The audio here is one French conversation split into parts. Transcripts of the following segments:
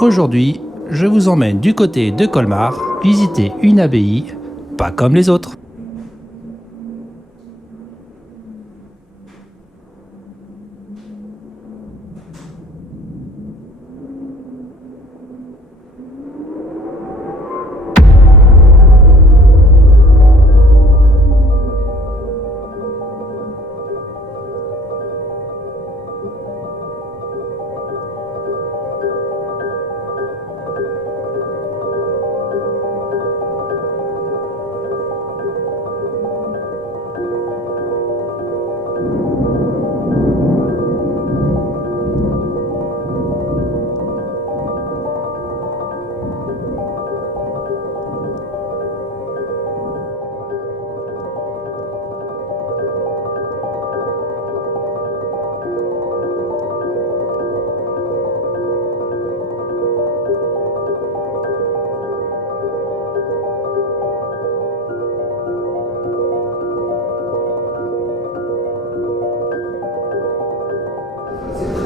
Aujourd'hui, je vous emmène du côté de Colmar visiter une abbaye pas comme les autres.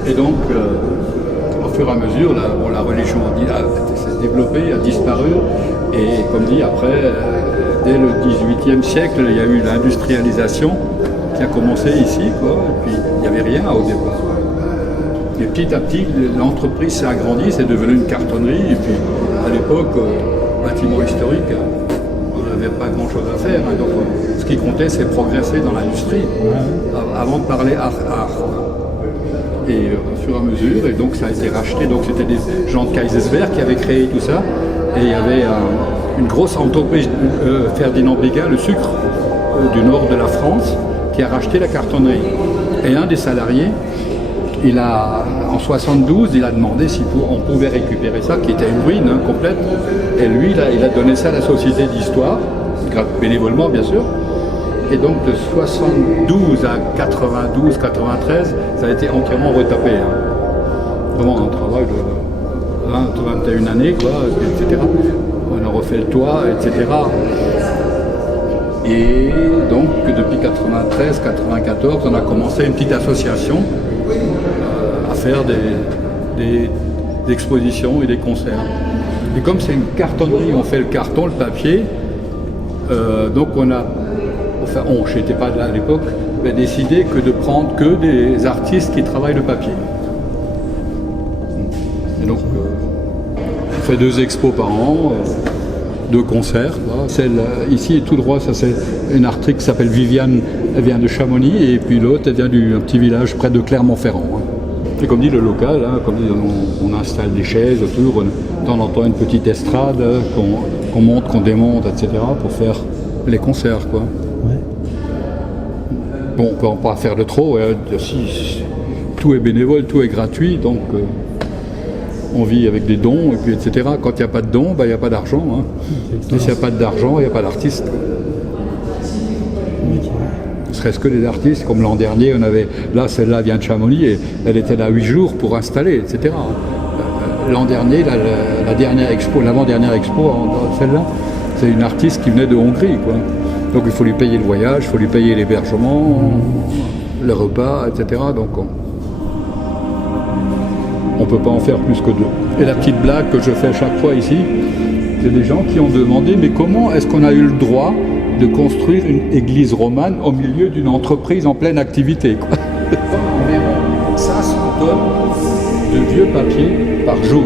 Et donc, au fur et à mesure, la religion s'est développée, a disparu. Et comme dit, après, dès le XVIIIe siècle, il y a eu l'industrialisation qui a commencé ici, quoi. Et puis, il n'y avait rien au départ. Et petit à petit, l'entreprise s'est agrandie, c'est devenu une cartonnerie. Et puis, à l'époque, bâtiment historique, on n'avait pas grand-chose à faire. Donc, ce qui comptait, c'est progresser dans l'industrie, avant de parler art. Et au fur et à mesure, et donc ça a été racheté, donc c'était des gens de Kaysersberg qui avaient créé tout ça, et il y avait une grosse entreprise, Ferdinand Béguin, le sucre du nord de la France, qui a racheté la cartonnerie. Et un des salariés, en 72, il a demandé si on pouvait récupérer ça, qui était une ruine complète, et lui, il a donné ça à la Société d'Histoire, bénévolement bien sûr. Et donc de 72 à 92, 93, ça a été entièrement retapé. Vraiment un travail de 20, 21 années, quoi, etc. On a refait le toit, etc. Et donc depuis 93, 94, on a commencé une petite association à faire des expositions et des concerts. Et comme c'est une cartonnerie, on fait le carton, le papier, donc on a... Enfin, je n'étais pas là à l'époque, mais décidé que de prendre que des artistes qui travaillent le papier. Et donc, on fait 2 expos par an, 2 concerts. Celle ici, tout droit, ça c'est une artiste qui s'appelle Viviane, elle vient de Chamonix, et puis l'autre, elle vient d'un petit village près de Clermont-Ferrand. Et comme dit le local, comme dit, on installe des chaises autour, de temps en temps une petite estrade qu'on monte, qu'on démonte, etc. pour faire les concerts, quoi. Ouais. Bon, on ne peut pas faire de trop, tout est bénévole, tout est gratuit, donc on vit avec des dons, et puis etc. Quand il n'y a pas de dons, il n'y a pas d'argent. Et s'il n'y a pas d'argent, il n'y a pas d'artiste. Ne serait-ce que des artistes, comme l'an dernier, celle-là vient de Chamonix, et elle était là 8 jours pour installer, etc. L'an dernier, l'avant-dernière expo, celle-là, c'est une artiste qui venait de Hongrie, quoi. Donc il faut lui payer le voyage, il faut lui payer l'hébergement, le repas, etc. Donc on ne peut pas en faire plus que 2. Et la petite blague que je fais à chaque fois ici, c'est des gens qui ont demandé mais comment est-ce qu'on a eu le droit de construire une église romane au milieu d'une entreprise en pleine activité, quoi. Environ 500 tonnes de vieux papier par jour.